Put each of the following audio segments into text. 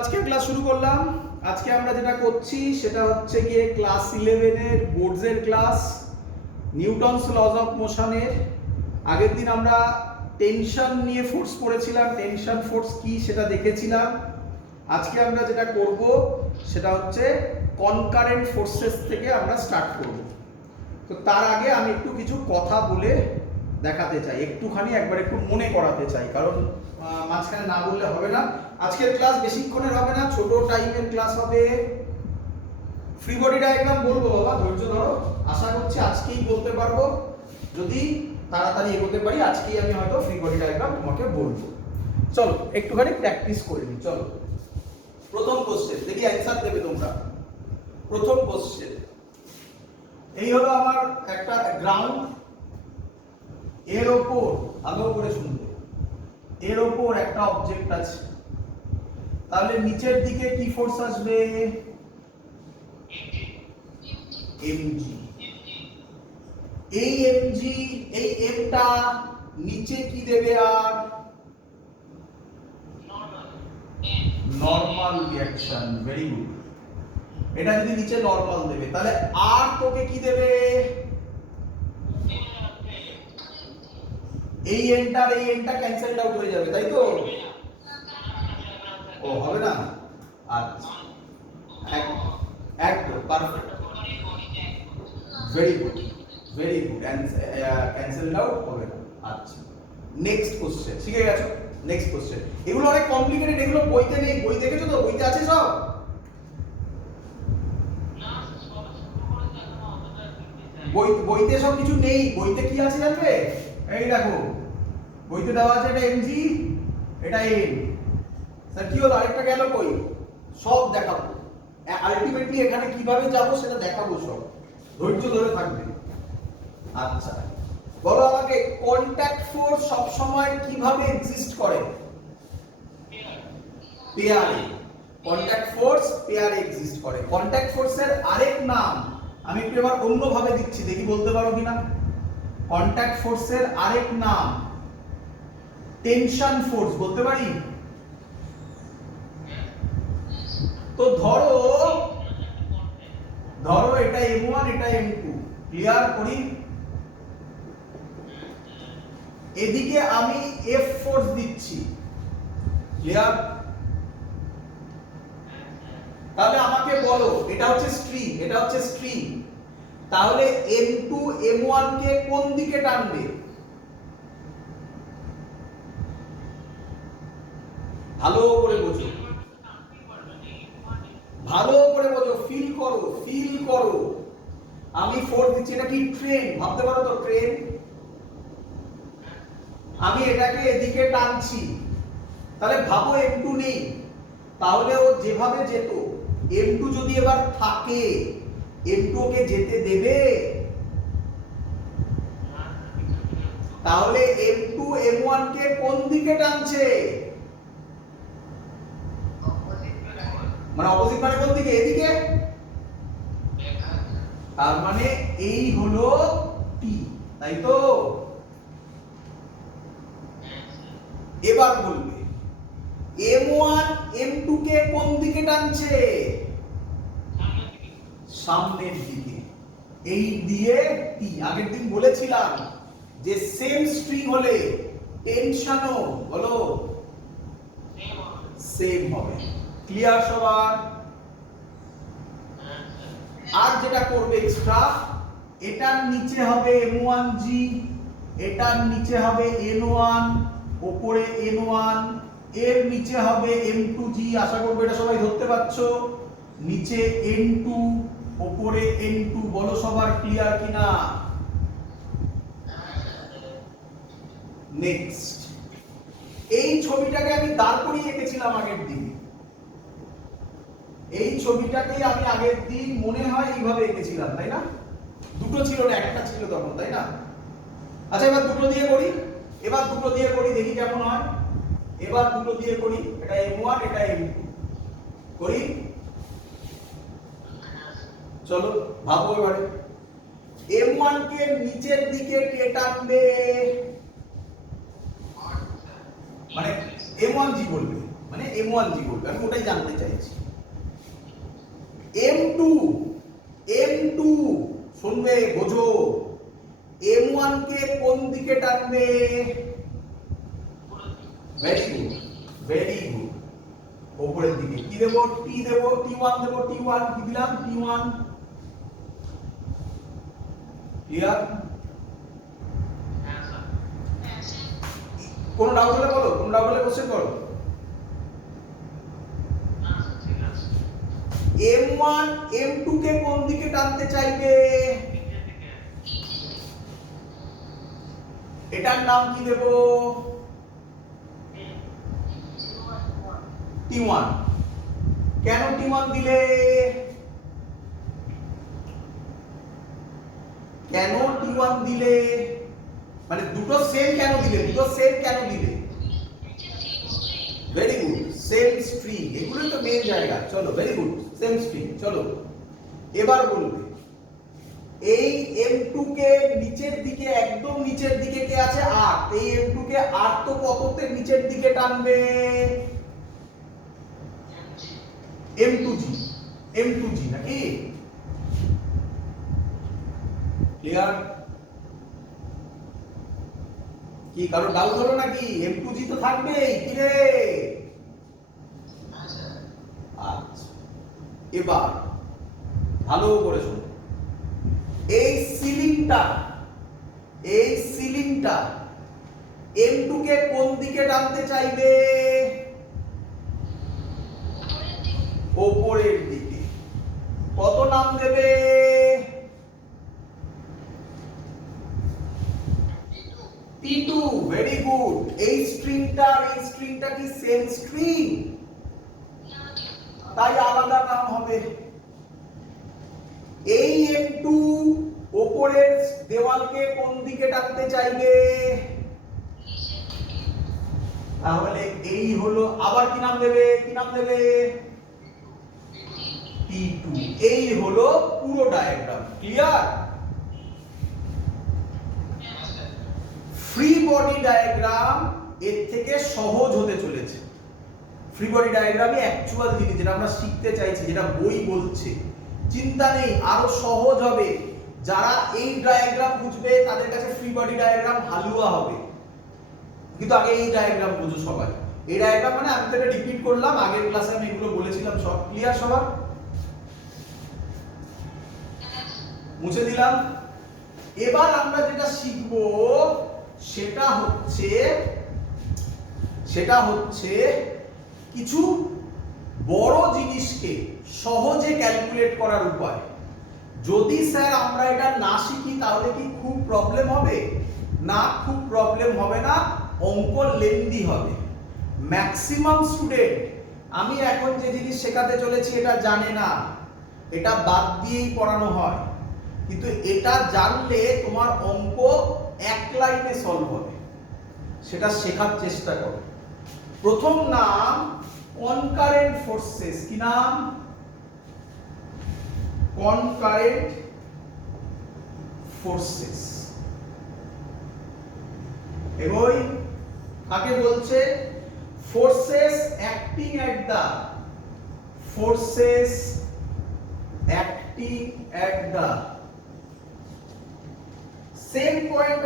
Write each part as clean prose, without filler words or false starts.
আজকে ক্লাস শুরু করলাম। আজকে আমরা যেটা করছি সেটা হচ্ছে গিয়ে ক্লাস 11 এর বোর্ডসের ক্লাস, নিউটনস লজ অফ মোশনের। আগের দিন আমরা টেনশন নিয়ে ফোর্স পড়েছিলাম, টেনশন ফোর্স কি সেটা দেখেছিলাম। আজকে আমরা যেটা করব সেটা হচ্ছে কনকারেন্ট ফোর্সেস থেকে আমরা স্টার্ট করব। তো তার আগে আমি একটু কিছু কথা বলে দেখাতে চাই, একটুখানি একবার একটু মনে করাতে চাই, কারণ মাঝখানে না বললে হবে না। আজকের ক্লাস বেশিক্ষণের হবে না, ছোট টাইমের ক্লাস হবে। ফ্রি বডি ডায়াগ্রাম বলবো বাবা, ধৈর্য ধরো। আশা করছি আজকেই বলতে পারবো, যদি তাড়াতাড়ি এগোতে পারি আজকেই আমি হয়তো ফ্রি বডি ডায়াগ্রাম তোমাকে বলবো। চলো একটুখানি প্র্যাকটিস করে নিই। চলো প্রথম কোশ্চেন দেখি, অ্যান্সার দেবে তোমরা। প্রথম কোশ্চেন, এই হলো আমার একটা গ্রাউন্ড, এর ওপর ভালো করে শুনবে, এর ওপর একটা অবজেক্ট আছে, তাহলে নিচের দিকে কি ফোর্স আসবে? এমজি। এই এমজি, এই এমটা নিচে কি দেবে? আর নরমাল রিঅ্যাকশন। Very good. এটা যদি নিচে নরমাল দেবে তাহলে আর তোকে কি দেবে? এই এনটার এই এনটা ক্যান্সেলড আউট হয়ে যাবে, তাই তো? ও হবে না? আচ্ছা, একদম perfect, very good, very good. Cancelled out হবে না। আচ্ছা, নেক্সট কোশ্চেন। শিখে গেছো? Next question. এগুলো অনেক কমপ্লিকেটেড, এগুলো বইতে নেই। বই দেখেছো তো? বইতে আছে সব? বইতে সব কিছু নেই। বইতে কি আছে জানবে? এই দেখো, বইতে দেওয়া আছে এটা এমজি, এটা এম। স্যার কি হলো, আরেকটা গেল কই? সব দেখাবো আলটিমেটলি, এখানে কিভাবে যাব সেটা দেখাবো সব। ধৈর্য ধরে থাকবে। আচ্ছা, বলো আমাকে, কন্টাক্ট ফোর্স সব সময় কিভাবে এক্সিস্ট করে? পেয়ারে। কন্টাক্ট ফোর্স পেয়ারে এক্সিস্ট করে। কন্টাক্ট ফোর্সের আরেক নাম আমি একটু এবার অন্যভাবে দিচ্ছি, দেখি বলতে পারো কিনা। কন্টাক্ট ফোর্সের আরেক নাম টেনশন ফোর্স, বলতে পারি? তো ধরো ধরো এটা M1, এটা M2, ক্লিয়ার করি। এদিকে আমি F ফোর্স দিচ্ছি, ক্লিয়ার? তাহলে আমাকে বলো, এটা হচ্ছে স্ট্রিং, এটা হচ্ছে স্ট্রিং, তাহলে M2 M1 কে কোন দিকে টানবে? ভালো করে বোঝো, ভালো করে বোঝো, ফিল করো, ফিল করো। আমি ফোর্স দিচ্ছি, এটা কি ট্রেন? ভাবতে পারো তো, ট্রেন। আমি এটাকে এদিকে টানছি, তাহলে ভাবো M2 নেই, তাহলে ও যেভাবে যেত, M2 যদি এবার থাকে, M2 কে যেতে দেবে? তাহলে M2 M1 কে কোন দিকে টানছে? মানে অপোজিট, মানে কোন দিকে? এদিকে। তার মানে এই হলো T, তাই তো? এবার বলবে M1 M2 কে কোন দিকে টানছে? সামনের দিকে। এই দিয়ে T। আগের দিন বলেছিলাম যে সেম স্ট্রিং হলে টেনশনও বলো সেম হবে। ক্লিয়ার সবার? আর যেটা করবে এক্সট্রা, এটার নিচে হবে M1G, এটার নিচে হবে N1, উপরে N1, এর নিচে হবে M2G। আশা করবো এটা সবাই ধরতে পারছো। নিচে N2, উপরে N2। বলো সবার ক্লিয়ার কিনা? নেক্সট, এই ছবিটাকে আমি দাঁড় করিয়ে এঁকেছিলাম আগের দিন। এই ছবিটাকে আমি আগের দিন মনে হয় এইভাবে এঁকেছিলাম, তাই না? দুটো ছিল না, একটা ছিল তখন, তাই না? আচ্ছা, এবার দুটো দিয়ে করি, এবার দুটো দিয়ে করি, দেখি কেমন হয়। এবার দুটো দিয়ে করি, এটা M1, এটা M2 করি। চলো ভাবো এবারে, M1 কে নিচের দিকে কে টানবে? মানে M1G বলবে, মানে M1G বলবে, আমি ওটাই জানতে চাইছি। M2 শুনবে, বোঝো, M1 কে কোন দিকে টানবে? ভেরি গুড, ভেরি গুড, উপরের দিকে। কি দেব? টি দেব, T1 দেব, T1 কি দিলাম? T1। ক্লিয়ার? কোন ডাউট হলে বলো, কোন ডাউট হলে কোশ্চেন করো। M1 M2 কে কোন দিকে টানতে চাইবে? এটার নাম কি দেব? T1। কেন T1 দিলে? কেন T1 দিলে? মানে দুটো সেম কেন দিলে? দুটো সেম কেন দিলে? ভেরি গুড, সেম স্ট্রিং, এগুলোই তো মেন জায়গা। চলো, ভেরি গুড, সেম স্ট্রিং। চলো এবার বলবে, এই M2 কে নিচের দিকে, একদম নিচের দিকে কে আছে? R। এই M2 কে R তো কততে নিচের দিকে টানবে? M2G নাকি? ক্লিয়ার? কি কারো ডাউট হলো নাকি? M2G তো থাকবেই। কি রে? আচ্ছা, এবার ভালো করে শোনো, এই সিলিংটা M2 কে কোন দিকে টানতে চাইবে? উপরের দিকে। কত নাম দেবে? T2। Very good. এই স্ট্রিংটা কি সেম স্ট্রিং? তাই আলাদা নাম হবে। এই M2 উপরের দেওয়ালকে কোন দিকে টানতে চাইবে? তাহলে এই হলো, আবার কি নাম দেবে? কি নাম দেবে? T2। এই হলো পুরো diagram. Clear? Free body diagram এর থেকে সহজ হতে চলেছে। ফ্রি বডি ডায়াগ্রামই অ্যাকচুয়াল জিনিস, যেটা আমরা শিখতে চাইছি, যেটা বই বলছে। চিন্তা নেই, আরো সহজ হবে। যারা এই ডায়াগ্রাম বুঝবে তাদের কাছে ফ্রি বডি ডায়াগ্রাম হালুয়া হবে। কিন্তু আগে এই ডায়াগ্রাম বুঝো সবাই। এই ডায়াগ্রাম মানে আমি তো এটা রিপিট করলাম, আগের ক্লাসে আমি এগুলো বলেছিলাম সব। ক্লিয়ার সবার? মুছে দিলাম। এবার আমরা যেটা শিখব সেটা হচ্ছে কিছু বড় জিনিসকে সহজে ক্যালকুলেট করার উপায়। যদি স্যার আমরা এটা না শিখি তাহলে কি খুব প্রবলেম হবে? না, খুব প্রবলেম হবে না, অঙ্ক লেন্দি হবে। ম্যাক্সিমাম স্টুডেন্ট আমি এখন যে জিনিস শেখাতে চলেছি এটা জানে না, এটা বাদ দিয়েই পড়ানো হয়। কিন্তু এটা জানলে তোমার অঙ্ক এক লাইনে সলভ হবে। সেটা শেখার চেষ্টা করো। প্রথম নাম কনকারেন্ট ফোর্সেস। কি নাম? Concurrent forces. এগোই। কাকে বলছে? Forces acting at the same point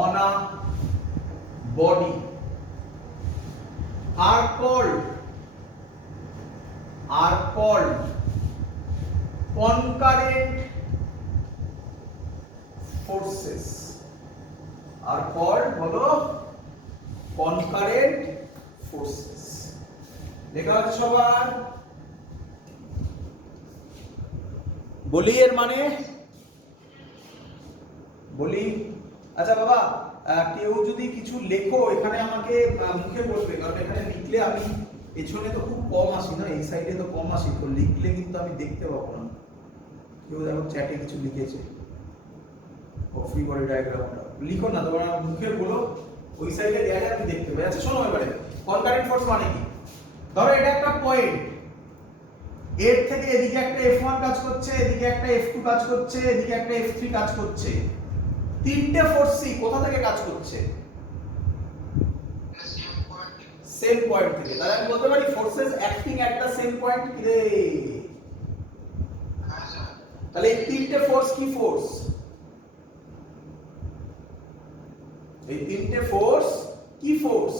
on a body are called concurrent forces. Are called বলো concurrent forces। লেখা আছে সবার? বলি এর মানে? বলি। আচ্ছা বাবা, কেউ যদি কিছু লেখো এখানে আমাকে মুখে বলবে, কারণ এখানে লিখলে আমি পেছনে তো খুব কম আসি না, এই সাইডে তো কম আসি, তো লিখলে কিন্তু আমি দেখতে পাবো না। কেউ দেখো চ্যাটে কিছু লিখেছে, ফ্রি বডি ডায়াগ্রামটা লিখো না, তোমরা মুখে বলো, ওই সাইডে গেলে আমি দেখতে পাই। আচ্ছা শোনো এবারে, কনকারেন্ট ফোর্স মানে কি? ধরো এটা একটা পয়েন্ট, এর থেকে এদিকে একটা F1 কাজ করছে, এদিকে একটা F2 কাজ করছে, এদিকে একটা F3 কাজ করছে। তিনটে ফোর্সই কোথা থেকে কাজ করছে? সেম পয়েন্ট থেকে। তাহলে আমি বলতে পারি forces acting at the same point কি রে? তাহলে এই তিনটে ফোর্স কি ফোর্স? এই তিনটে ফোর্স কি ফোর্স?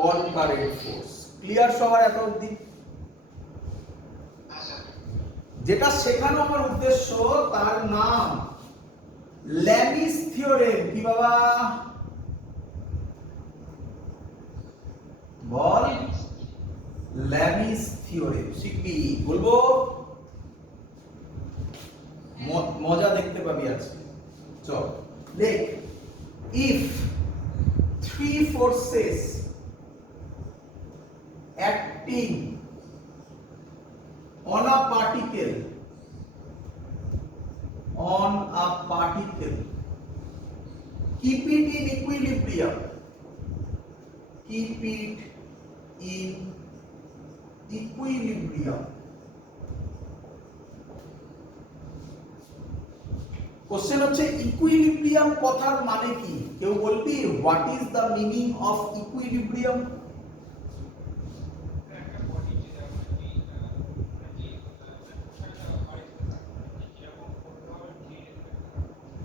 Concurrent force. ক্লিয়ার সবার এত অবধি? যেটা শেখানো আমার উদ্দেশ্য তার নাম ল্যামিস থিওরেম। কি বাবা বল? ল্যামিস থিওরেম শিখবি, বলবো মজা দেখতে পাবি আজকে। চল দেখ, if three forces acting on a particle keep it in equilibrium, keep it in equilibrium. Question হচ্ছে ইকুইলিব্রিয়াম কথার মানে কি? কেউ বলবি what is the meaning of equilibrium?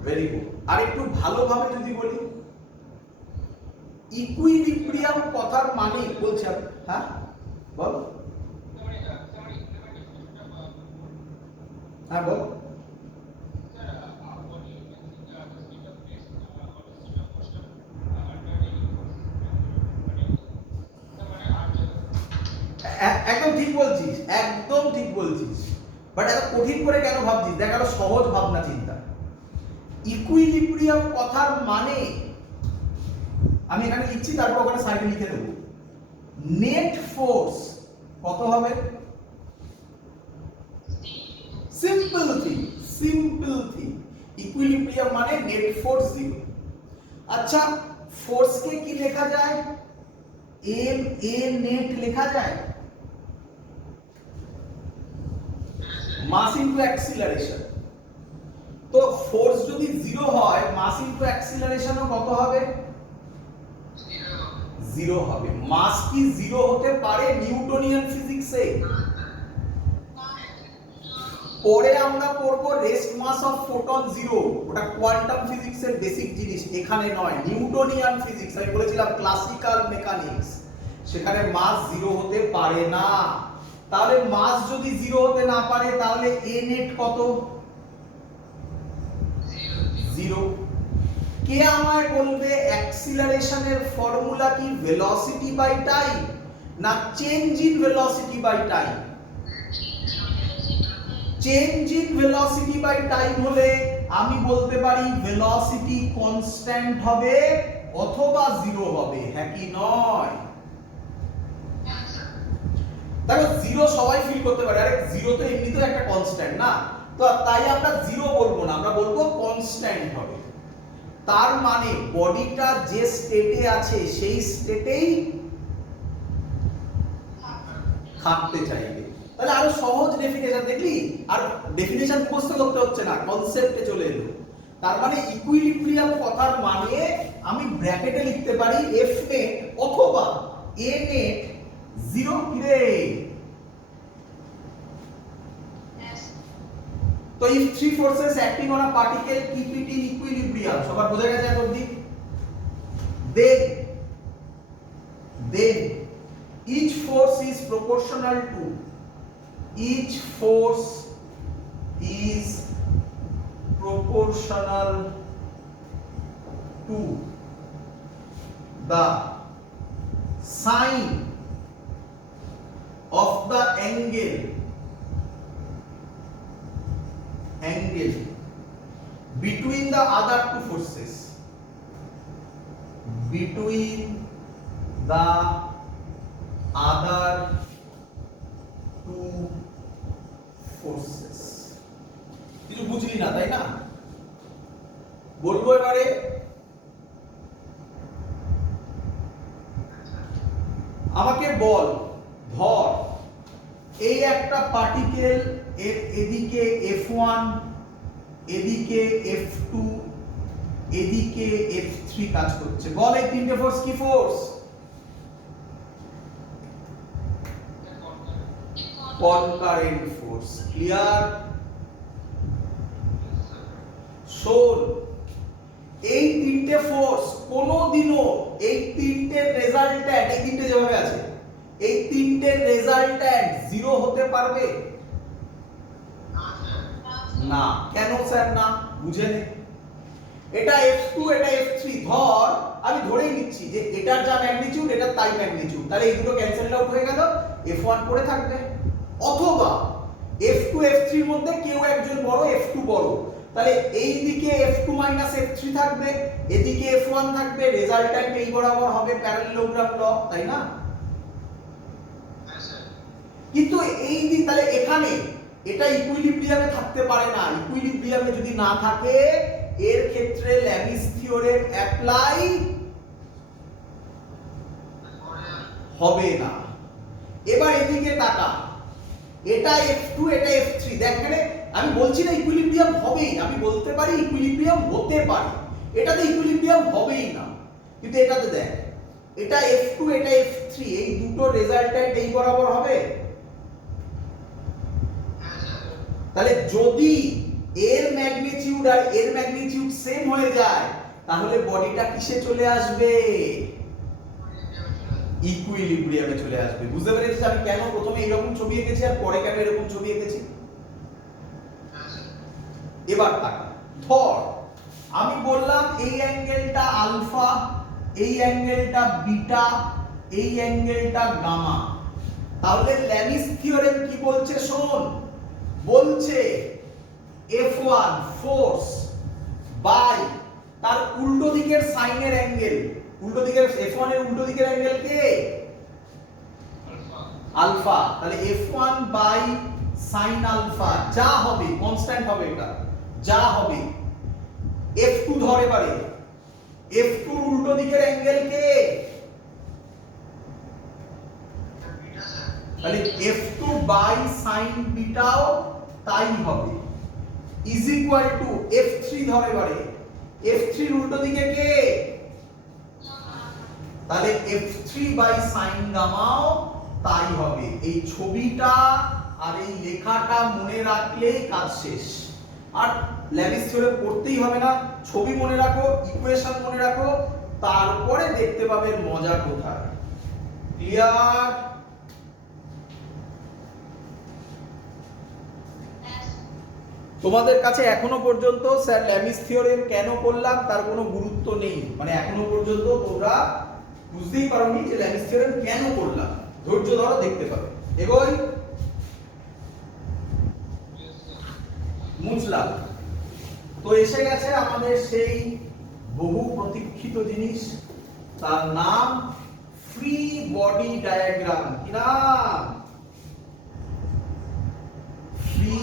Very good. আর একটু ভালোভাবে যদি বলি ইকুইলিব্রিয়াম কথার মানে বলছি, হ্যাঁ বল, হ্যাঁ বল। একদম ঠিক বলছিস, একদম ঠিক বলছিস, বাট এত কঠিন করে কেন ভাবছিস? দেখ আরো সহজ ভাবনা চিন্তা। ইকুইলিব্রিয়াম কথার মানে আমি এখানে লিখছি, তারপর ওখানে সাইডে লিখে দেব। নেট ফোর্স কত হবে? Simple thing, simple thing. Equilibrium মানে নেট ফোর্স জিরো। আচ্ছা, ফোর্সকে কি লেখা যায়? এম এ নেট লেখা যায়, মাস ইনটু অ্যাক্সিলারেশন। তো ফোর্স যদি জিরো হয়, মাস ইনটু অ্যাক্সিলারেশনও কত হবে? জিরো হবে। মাস কি জিরো হতে পারে নিউটনিয়ান ফিজিক্সে? পরে আমরা পড়ব rest mass of photon zero, ওটা কোয়ান্টাম ফিজিক্সের বেসিক জিনিস, এখানে নয়। নিউটনিয়ান ফিজিক্স আমি বলেছিলাম ক্লাসিক্যাল মেকানিক্স, সেখানে মাস জিরো হতে পারে না। তাহলে মাস যদি জিরো হতে না পারে তাহলে এ নেট কত? জিরো। কে আমায় বলবে অ্যাক্সিলারেশনের ফর্মুলা কি ভেলোসিটি বাই টাইম না change in velocity by time? Change in velocity by time হলে আমি বলতে পারি ভেলোসিটি কনস্ট্যান্ট হবে অথবা জিরো হবে, হ্যাঁ কি নয়? দেখো জিরো সবাই ফিল করতে পারে, আরে জিরো তো এমনিতেও একটা কনস্ট্যান্ট না, তো তাই আমরা জিরো বলবো না, আমরা বলবো কনস্ট্যান্ট হবে। তার মানে বডিটা যে স্টেটে আছে সেই স্টেটেই থাকতে চাইবে। তাহলে আরো সহজ ডেফিনেশন দেখলি, আর ডেফিনেশন মুখস্থ করতে হচ্ছে না, কনসেপ্টে চলে এলো। তার মানে ইকুইলিব্রিয়াম কথার মানে আমি ব্র্যাকেটে লিখতে পারি এফ নেট অথবা এ নেট জিরো। কিরে তো if three forces acting on a particle keep it in equilibrium, সবার বোঝা গেছে এত অবধি? then each force is proportional to the sine of the angle between the other two forces, between the other two forces। কিছু বুঝলি না তাই না? বলবো এবারে আমাকে বল, ধর এই একটা পার্টিকেল এর এদিকে F1 এদিকে F2, এদিকে F3 কাজ করছে। বল এই তিনটে ফোর্স কি ফোর্স? Concurrent force. ক্লিয়ার? শোন, এই তিনটে ফোর্স কোনোদিনও এই তিনটের রেজাল্ট্যান্ট, এই তিনটে যেভাবে আছে, এই তিনটের রেজাল্ট্যান্ট জিরো হতে পারবে না। কেন স্যার না? বুঝে নে। এটা F2, এটা F3। ধর, আমি ধরেই নিচ্ছি যে এটার যা ম্যাগনিটিউড এটার তাই ম্যাগনিটিউড, তাহলে এই দুটো ক্যান্সেল আউট হয়ে গেল, F1 পড়ে থাকবে। অথবা F2 F3 এর মধ্যে কেউ একজন বড়, F2 বড়, তাহলে এই দিকে F2 F3 থাকবে, এদিকে F1 থাকবে, রেজাল্ট্যান্ট এই বরাবর হবে, প্যারালেলোগ্রাম ল, তাই না? কিন্তু এই দিক, তাহলে এখানে এটা ইকুইলিব্রিয়ামে থাকতে পারে না। ইকুইলিব্রিয়ামে যদি না থাকে, এর ক্ষেত্রে ল্যামিস থিওরেম অ্যাপ্লাই হবে না। এবার এদিকে তাকা, এটা F2, এটা F3। দেখ, এখানে আমি বলছি না ইকুইলিব্রিয়াম হবেই, আমি বলতে পারি ইকুইলিব্রিয়াম হতে পারে, এটাতে ইকুইলিব্রিয়াম হবেই না। কিন্তু এটাতে দেখ, এটা F2, এটা F3, এই দুটো রেজাল্ট্যান্ট এই বরাবর হবে। তাহলে যদি এর ম্যাগনিটিউড আর এর ম্যাগনিটিউড সেম হয়ে যায়, তাহলে বডিটা কিসে চলে আসবে? ইকুইলিব্রিয়ামে চলে আসবে। বুঝতে পেরেছিস আমি কেন প্রথমে এরকম ছবি এঁকেছি আর পরে কেন এরকম ছবি এঁকেছি? এবার তাকা, ধর আমি বললাম এই অ্যাঙ্গেলটা আলফা, এই অ্যাঙ্গেলটা বিটা, এই অ্যাঙ্গেলটা গামা। তাহলে ল্যামিস থিওরেম কি বলছে শোন, বলছে F1 ফোর্স বাই তার উল্টো দিকের সাইনের অ্যাঙ্গেল, উল্টো দিকের F1 এর উল্টো দিকের অ্যাঙ্গেল কে? আলফা। তাহলে F1 বাই সাইন আলফা যা হবে, কনস্ট্যান্ট হবে এটা, যা হবে। F2 ধর, এবারে F2 এর উল্টো দিকের অ্যাঙ্গেল কে? তাহলে F2 বাই সাইন বিটাও তাই হবে, ইজ ইকুয়াল টু F3 ধর, এবারে F3 এর উল্টো দিকে কে? তাহলে F3 বাই সাইন গামাও তাই হবে। এই ছবিটা আর এই লেখাটা মনে রাখলেই কাজ শেষ। আর ল্যামিস থিওরেম পড়তেই হবে না, ছবি মনে রাখো, ইকুয়েশন মনে রাখো, তারপরে দেখতে পাবে মজা কোথায়। ক্লিয়ার? তোমাদের কাছে এখনো পর্যন্ত স্যার ল্যামিস থিওরেম কেন করলাম তার কোনো গুরুত্ব নেই, মানে এখনো পর্যন্ত তোমরা বুঝতেই পারোনি যে ল্যামিস থিওরেম কেন করলাম। ধৈর্য ধরো, দেখতে পাবে। এগোই, মুছলাম তো। এসে গেছে আমাদের সেই বহু প্রতীক্ষিত জিনিস, তার নাম ফ্রি বডি ডায়াগ্রাম। কি নাম? Free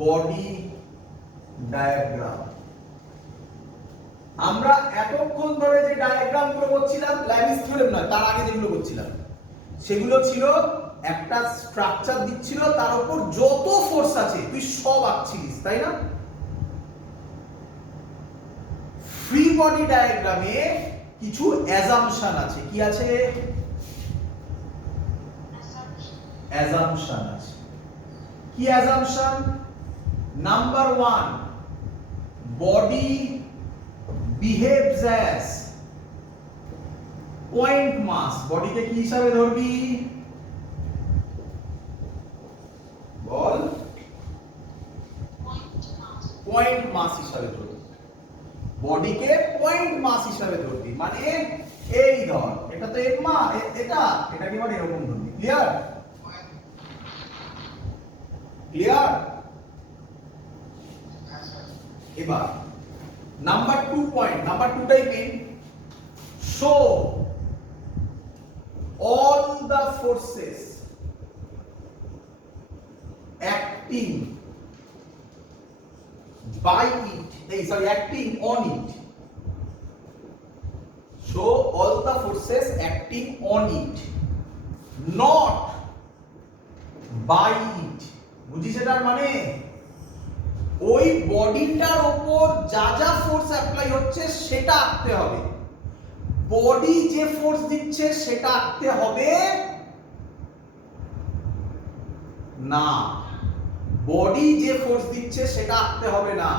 body diagram. আমরা এতক্ষণ ধরে যে ডায়াগ্রাম গুলো করছিলাম, ল্যামিস থিওরেম নয়, তার আগে যেগুলো করছিলাম, সেগুলো ছিল একটা স্ট্রাকচার দিচ্ছিল, তার উপর যত ফোর্স আছে তুই সব আঁকছিলিস, তাই না? ফ্রি বডি ডায়াগ্রামে কিছু অ্যাজাম্পশন আছে। কি আছে? অ্যাজাম্পশন আছে। কি assumption? Number 1, body behaves as point mass. বডিকে কি হিসাবে ধরবি? বল। পয়েন্ট মাস হিসাবে ধরবি। বডিকে পয়েন্ট মাস হিসাবে ধরবি, মানে এই ধর, এটা তো এক মা, এটাকে মানে এরকম ধরবি। ক্লিয়ার? ক্লিয়ার? এবার নাম্বার 2 পয়েন্ট, নাম্বার 2টাই main. Show all the forces acting by it, acting on it. Show all the forces acting on it, not by it. বুঝিস এটার মানে? ওই বডিটার উপর যা যা ফোর্স অ্যাপ্লাই হচ্ছে সেটা আঁকতে হবে। বডি যে ফোর্স দিচ্ছে সেটা আঁকতে হবে না, বডি যে ফোর্স দিচ্ছে সেটা আঁকতে হবে না,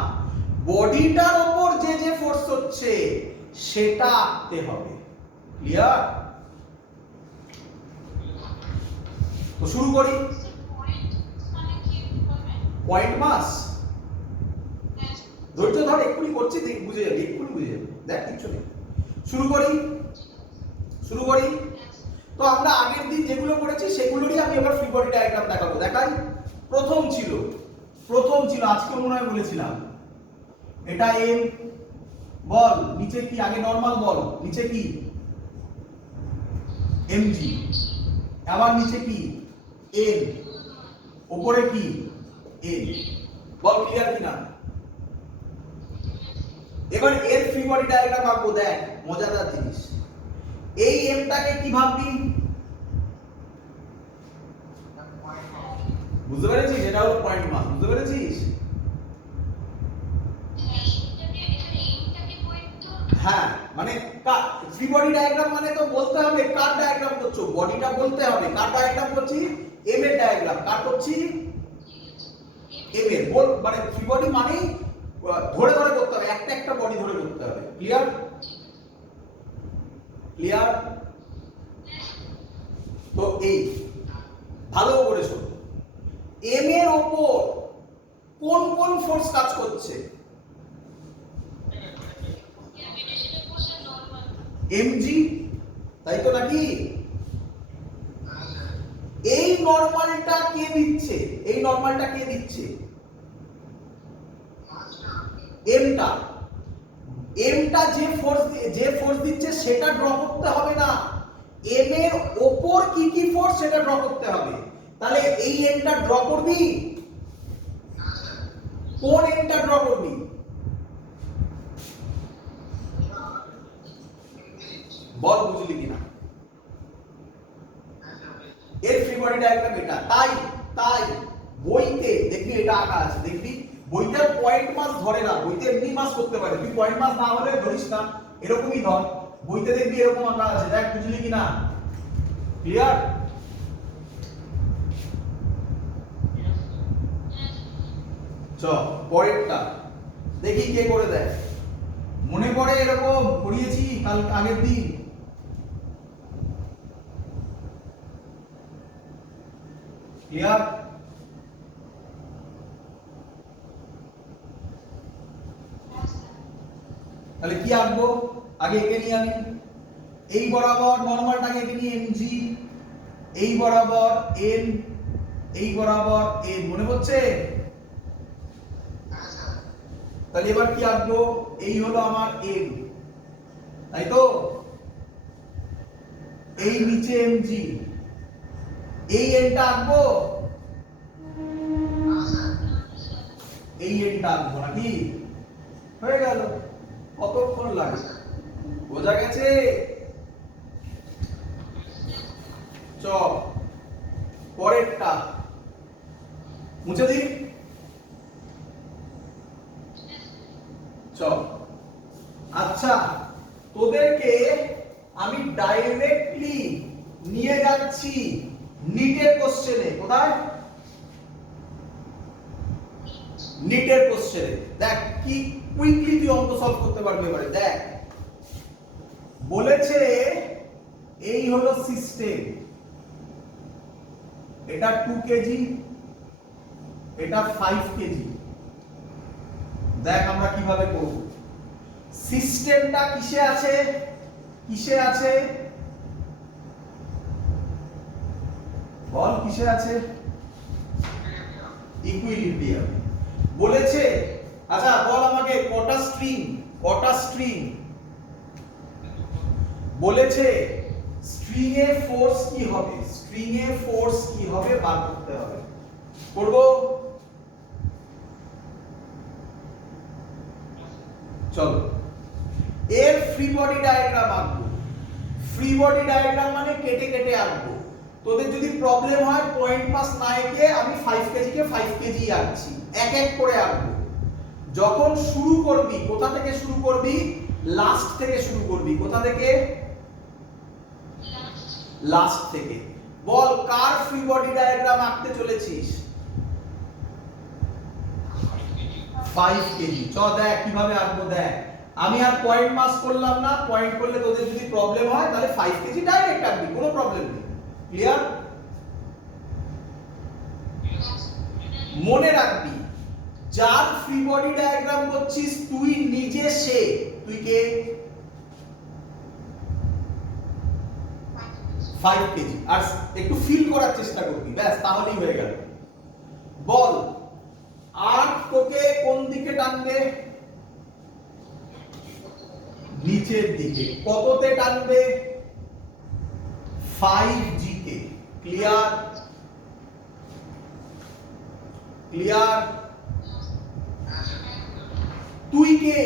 বডিটার উপর যে যে ফোর্স হচ্ছে সেটা আঁকতে হবে। ক্লিয়ার? তো শুরু করি। পয়েন্ট মাস, ধৈর্য ধর, এক্ষুনি করছি, দেখ বুঝে যাবে, এক্ষুনি বুঝে যাবে, দেখ কিচ্ছু নেই। শুরু করি, শুরু করি। তো আমরা আগের দিন যেগুলো করেছি সেগুলোরই আমি এবার ফ্রি বডি ডায়াগ্রাম দেখাবো। দেখাই। প্রথম ছিল আজকে মনে হয় বলেছিলাম, এটা এম বল, নিচে কি, আগে নরমাল বল, নিচে কি এমজি, আবার নিচে কি এন, উপরে কি এন। বল ক্লিয়ার কিনা? এবার এর ফ্রি বডি ডায়াগ্রাম আঁকবো। দেখ মজাদার জিনিস, এই এমটাকে কি ভাববি? বুঝতে পেরেছিস? এটা হলো পয়েন্ট মাস, বুঝতে পেরেছিস? হ্যাঁ, মানে ফ্রি বডি ডায়াগ্রাম মানে তো বলতে হবে কার ডায়াগ্রাম করছো, বডিটা বলতে হবে কার ডায়াগ্রাম করছি, এম এর ডায়াগ্রাম কার করছি, এম এর। বল মানে ফ্রি বডি মানে ধরে ধরে করতে হবে, একটা একটা বডি ধরে করতে হবে। ক্লিয়ার? ক্লিয়ার? তো এই ভালো করে শোনো, এম এর উপর কোন কোন ফোর্স কাজ করছে? এমজি, তাই তো নাকি? এই নরমালটা কে দিচ্ছে? এই নরমালটা কে দিচ্ছে? এমটা। এমটা যে ফোর্স দিচ্ছে সেটা ড্র করতে হবে না, এম এর উপর কি কি ফোর্স সেটা ড্র করতে হবে। তাহলে এই এমটা ড্র করবি, কোন এমটা ড্র করবি? বল বুঝলি কিনা? এর ফ্রি বডি ডায়াগ্রাম এটা। তাই বইতে দেখবি এটা আঁকা আছে, দেখবি বইতে পয়েন্ট মাস ধরে না, বইতে এমনি মাস করতে পারে, তুই পয়েন্ট মাস না হলে ধরিস না, এরকমই ধর। বইতে দেখবি এরকম আঁকা আছে, দেখ বুঝলি কিনা? ক্লিয়ার? চ পরেরটা দেখি কে করে দেয়। মনে পড়ে এরকম পড়িয়েছি কাল আগের দিন? ক্লিয়ার? তাহলে কি আঁকবো? আগে একে নিয়ে আনি, এই বরাবর নরমালটাকে একে নিয়ে এমজি, এই বরাবর এন, এই বরাবর এন। মনে পড়ছে? তাহলে এবার কি আঁকবো? এই হলো আমার এম, তাই তো? এই নিচে এমজি, এই এনটা আঁকবো, এই এনটা আঁকবো নাকি? হয়ে গেল। কতক্ষণ লাগে? বোঝা গেছে? চ পরেরটা মুছে দিই। চ আচ্ছা, তোদেরকে আমি ডাইরেক্টলি নিয়ে যাচ্ছি নিটের কোশ্চেনে। কোথায়? নিটের কোশ্চেনে। দেখ কি কুইকলি তুই অঙ্ক সলভ করতে পারবি এবারে। দেখ বলেছে এই হলো সিস্টেম, এটা 2 কেজি, এটা 5 কেজি। দেখ আমরা কিভাবে করব। সিস্টেমটা কিসে আছে? কিসে আছে বল, কিসে আছে? ইকুইলিব্রিয়াম বলেছে। আচ্ছা বল আমাকে কটা স্ট্রিং বলেছে, স্ট্রিং এ ফোর্স কি হবে, স্ট্রিং এ ফোর্স কি হবে বার করতে হবে। করব? চলো এর ফ্রি বডি ডায়াগ্রাম আঁকবো। ফ্রি বডি ডায়াগ্রাম মানে কেটে কেটে আঁকবো। তোদের যদি প্রবলেম হয় পয়েন্ট পাস না এঁকে আমি 5 কেজি কে 5 কেজি আঁকছি, এক এক করে আঁকবো। যখন শুরু করবি কোথা থেকে শুরু করবি? লাস্ট থেকে শুরু করবি। কোথা থেকে? লাস্ট থেকে। বল কার ফ্রি বডি ডায়াগ্রাম আঁকতে চলেছিস? 5 কেজি। চ দেখ কিভাবে আঁকবো দেখ। আমি আর পয়েন্ট মাস করলাম না, পয়েন্ট করলে তোদের যদি প্রবলেম হয় তাহলে 5 কেজি ডাইরেক্ট আঁকবি, কোনো প্রবলেম নেই। ক্লিয়ার? মনে রাখবি যার ফ্রি বডি ডায়াগ্রাম করছিস তুই নিজে সে, তুই কে? 5 কেজি। আর একটু ফিল করার চেষ্টা করবি, ব্যাস তাহলেই হয়ে গেল। বল আর তোকে কোন দিকে টানবে? নিচের দিকে। কততে টানবে? 5G কে। ক্লিয়ার? ক্লিয়ার? তুই কে?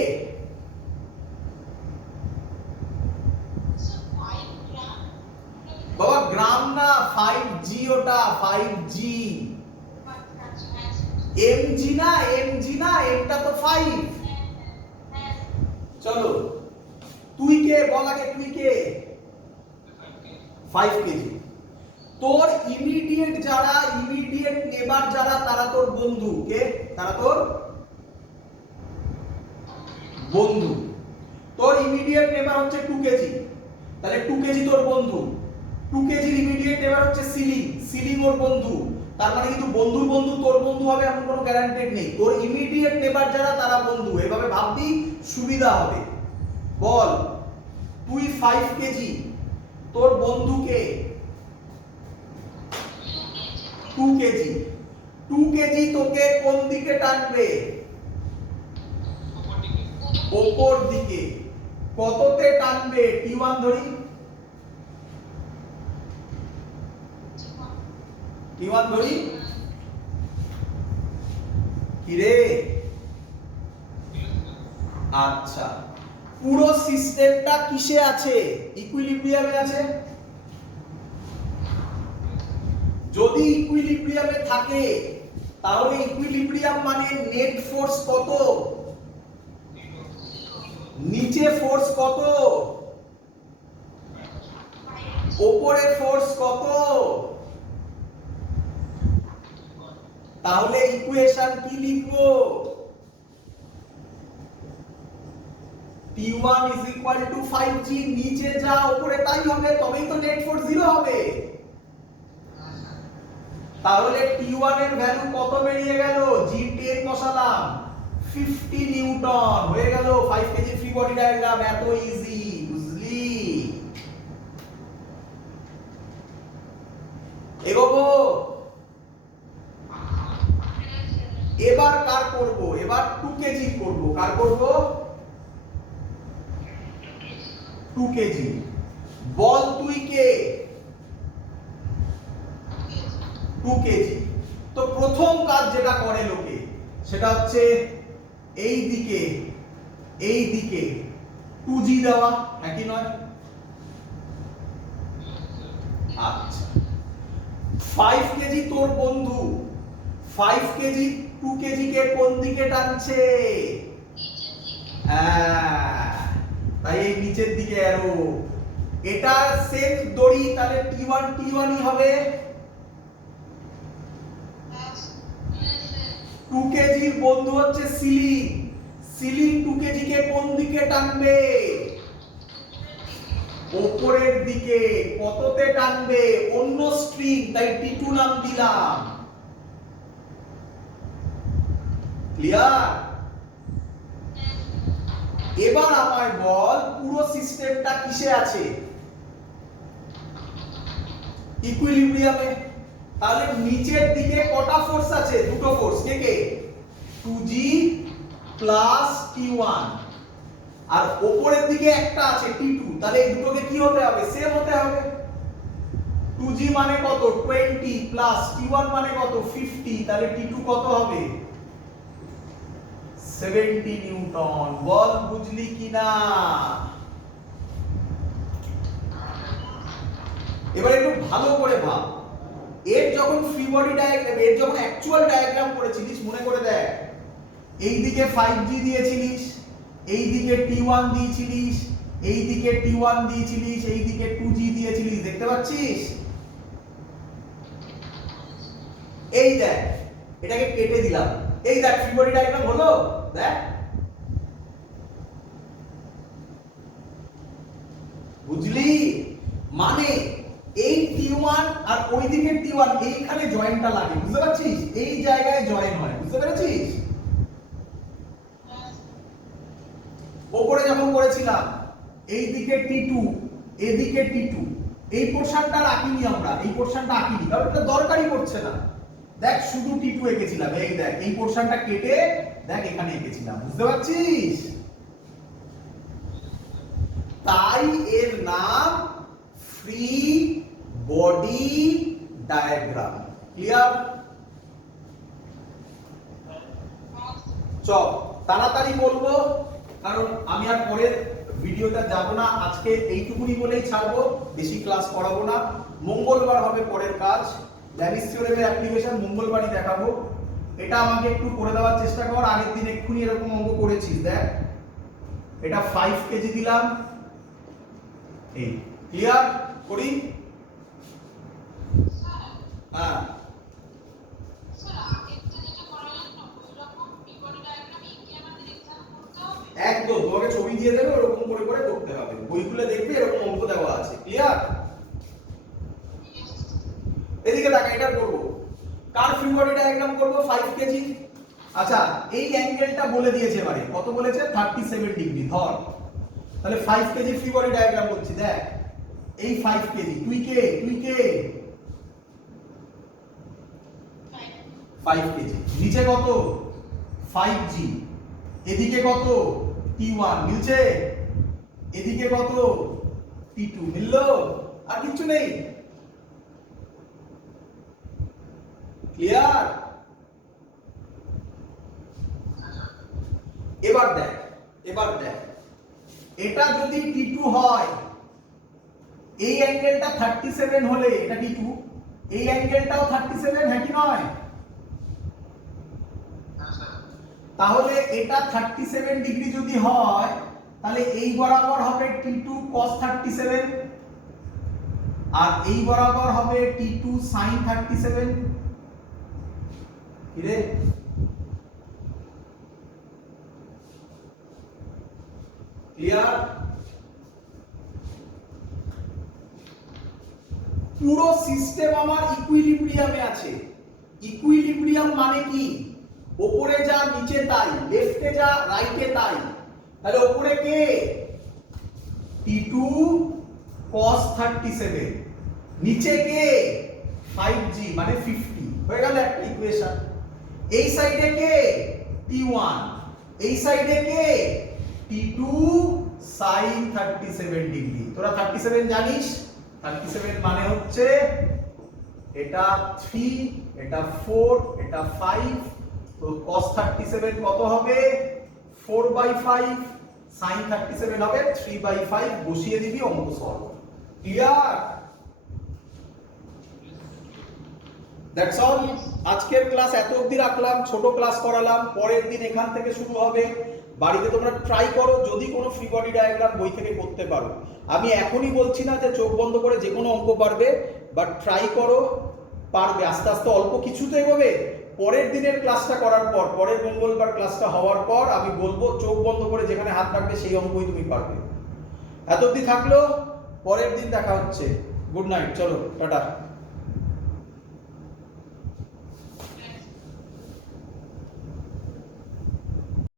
বাবা গ্রাম না, 5G ওটা, 5G। mg না, mg না, এটা তো 5। চলো তুই কে বল আগে, তুই কে? 5 কেজি। তোর ইমিডিয়েট যারা, ইমিডিয়েট নেবার যারা, তারা তোর বন্ধু। কে? তারা তোর বন্ধু। তোর ইমিডিয়েট নেবার হচ্ছে 2 কেজি, তাহলে 2 কেজি তোর বন্ধু। 2 কেজির ইমিডিয়েট নেবার হচ্ছে সিলিং, সিলিং ওর বন্ধু। তার মানে কিন্তু বন্ধুর বন্ধু তোর বন্ধু হবে এমন কোনো গ্যারান্টেড নেই। তোর ইমিডিয়েট নেবার যারা তারা বন্ধু, এভাবে ভাববি, সুবিধা হবে। বল তুই 5 কেজি, তোর বন্ধুকে 2 কেজি। 2 কেজি তোকে কোন দিকে টানবে? উপর দিকে। কততে টানবে? T1 ধরি, T1 ধরি। কি রে? আচ্ছা, পুরো সিস্টেমটা কিসে আছে? ইকুইলিব্রিয়ামে আছে। যদি ইকুইলিব্রিয়ামে থাকে তাহলে ইকুইলিব্রিয়াম মানে নেট ফোর্স কত? নিচে ফোর্স কত? উপরে ফোর্স কত? তাহলে ইকুয়েশন কি লিখবো? T1 is equal to 5G। নিচে যা উপরে তাই হবে, তবেই তো নেট ফোর্স 0 হবে। তাহলে T1 এর ভ্যালু কত বেরিয়ে গেল? G10 বসালাম, 50 নিউটন হয়ে গেল। 5 কেজি ফ্রি বডি ডায়াগ্রাম, এত ইজি, বুঝলি? এগোবো। এবার কার করব? এবার 2 কেজি করব। কার করব? 2 কেজি। বল তুই কে? 2 কেজি। তো প্রথম কাজ যেটা করে লোকে সেটা হচ্ছে এই দিকে, এই দিকে 2G দেওয়া, হ্যাঁ কি নয়? আচ্ছা, 5 কেজি তোর বন্ধু, 5 কেজি 2 কেজি কে কোন দিকে টানছে? হ্যাঁ, তাই এই নিচের দিকে অ্যারো। এটা সেম দড়ি, তাহলে T1 T1ই হবে। 2 কেজির বন্ধু হচ্ছে সিলিং, সিলিং 2 কেজি কে কোন দিকে টানবে? উপরের দিকে। কততে টানবে? অন্য স্ট্রিং, তাই T2 নাম দিলাম। ক্লিয়ার? এবার আমায় বল পুরো সিস্টেমটা কিসে আছে? ইকুইলিব্রিয়ামে। তাহলে নিচের দিকে কটা ফোর্স আছে? দুটো ফোর্স। কে কে? 2G plus T1। আর উপরের দিকে একটা আছে T2। তাহলে এই দুটোকে কি হতে হবে? সেম হতে হবে। 2G মানে কত? 20 প্লাস T1 মানে কত? 50। তাহলে T2 কত হবে? 70 নিউটন। বল বুঝলি কিনা? এবার একটু ভালো করে ভাব। এর যখন ফ্রি বডি ডায়াগ্রাম, এর যখন অ্যাকচুয়াল ডায়াগ্রাম করেছিলিস মনে করে দেখ, এইদিকে 5G দিয়েছিলিস, এইদিকে T1 দিয়েছিলিস, এইদিকে T1 দিয়েছিলিস, এইদিকে 2G দিয়েছিলিস, দেখতে পাচ্ছিস? এই দেখ, এটাকে কেটে দিলাম, এই দেখ ফ্রি বডি ডায়াগ্রাম হলো, দেখ বুঝলি? মানে এই T1 আর ওইদিকে T1 এইখানে জয়েন্টটা লাগে, বুঝতে পারছিস? এই জায়গায় জয়েন হয়, বুঝতে পেরেছিস? ওপরে যখন করেছিলাম এইদিকে T2 এদিকে T2, এই পোরশনটা রাখিনি আমরা, এই পোরশনটা আঁকিনি কারণ এটা দরকারই পড়ছে না। দেখ শুধু T2 এঁকেছিলাম, এই দেখ এই পোরশনটা কেটে দেখ এখানে এঁকেছিলাম, বুঝতে পারছিস? তাই এর নাম ফ্রি বডি ডায়াগ্রাম। ক্লিয়ার? চল তাড়াতাড়ি বলবো কারণ আমি আর পরের ভিডিওটা যাব না, আজকে এইটুকুনি বলেই ছাড়বো, বেশি ক্লাস করাবো না। মঙ্গলবার হবে পরের কাজ, ল্যাবিস থিওরেমের অ্যাপ্লিকেশন মঙ্গলবারই দেখাবো। এটা আমাকে একটু করে দেওয়ার চেষ্টা কর, আগের দিন এক্ষুনি এরকম অঙ্ক করেছিস, দেখ এটা 5 কেজি দিলাম, এই ক্লিয়ার করি? হ্যাঁ একদম, তোমাকে ছবি দিয়ে দেবে, ওরকম করে করে করতে হবে, বইগুলো দেখবে এরকম অঙ্ক দেওয়া আছে। ক্লিয়ার? এদিকে দেখা, এটা করব, কার ফ্রি বডি ডায়াগ্রাম করব? 5 কেজি। আচ্ছা এই অ্যাঙ্গেলটা বলে দিয়েছে, এবারে কত বলেছে? 37 ডিগ্রি ধর, তাহলে 5 কেজি ফ্রি বডি ডায়াগ্রাম করছি। দেখ এই 5 কেজি, তুই কে? তুই কে? 5 কেজি, নিচে কত? 5G, এদিকে কত? T1, মিলছে? এদিকে কত? T2, মিললো? আর কিছু নেই? ক্লিয়ার? এবার দেখ, এবার দেখ, এটা যদি T2 হয়, এই অ্যাঙ্গেলটা 37 হলে এটা T2, এই অ্যাঙ্গেলটাও 37, হ্যাঁ কি নয়? তাহলে এটা 37 ডিগ্রি যদি হয় তাহলে এই বরাবর হবে T2 cos 37 আর এই বরাবর হবে T2 sin 37। কি রে? ক্লিয়ার? পুরো সিস্টেম আমার ইকুইলিব্রিয়ামে আছে। ইকুইলিব্রিয়াম মানে কি? উপরে যা নিচে তাই, লেফটে যা রাইটে তাই। তাহলে উপরে কে? T2 cos 37, নিচে কে? 5G মানে 50, হয়ে গেল একটা ইকুয়েশন। এই সাইডে কে? T1, এই সাইডে কে? T2 sin 37 degree. তোরা 37 জানিস? 37 মানে হচ্ছে এটা 3, এটা 4, এটা 5, তো cos 37 কত হবে? 4/5, sin 37 হবে 3/5, বসিয়ে দিবি, অঙ্ক সলভ। ক্লিয়ার? That's all. আজকের ক্লাস এত অবধি রাখলাম, ছোট ক্লাস করালাম, পরের দিন এখান থেকে শুরু হবে। বাড়িতে তোমরা ট্রাই করো, যদি কোনো ফ্রি বডি ডায়াগ্রাম বই থেকে করতে পারো। আমি এখনই বলছি না যে চোখ বন্ধ করে যে কোনো অঙ্ক পারবে, বাট ট্রাই করো, পারবে, আস্তে আস্তে অল্প কিছু তো এগোবে। পরের দিনের ক্লাসটা করার পর, পরের মঙ্গলবার ক্লাসটা হওয়ার পর আমি বলবো চোখ বন্ধ করে যেখানে হাত রাখবে সেই অঙ্কই তুমি পারবে। এত অবধি থাকলো, পরের দিন দেখা হচ্ছে। গুড নাইট, চলো টাটা।